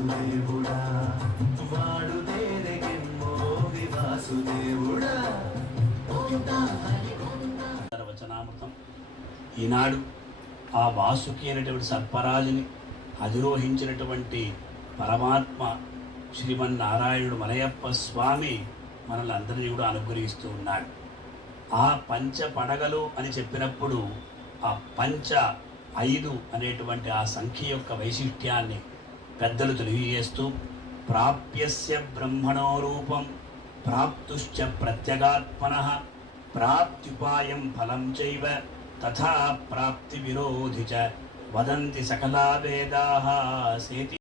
వాసుదేవుడా వాడు దేదెకెమ్మో వాసుదేవుడా. వచనామృతం. ఈనాడు ఆ వాసుకి అయినటువంటి సర్పరాజుని అధిరోహించినటువంటి పరమాత్మ శ్రీమన్నారాయణుడు మలయప్ప స్వామి మనల్ని అందరినీ కూడా అనుగ్రహిస్తూ ఉన్నాడు. ఆ పంచ పడగలు అని చెప్పినప్పుడు ఆ పంచ 5 అనేటువంటి ఆ సంఖ్య యొక్క వైశిష్ట్యాన్ని పెద్దలు తెలియజేస్తూ ప్రాప్యస్య బ్రహ్మణో రూపం ప్రాప్తుశ్చ ప్రత్యగాత్మనః ప్రాప్త్యుపాయం ఫలం చైవ తథా ప్రాప్తి విరోధి చ వదంతి సకలా వేదాః సేతి.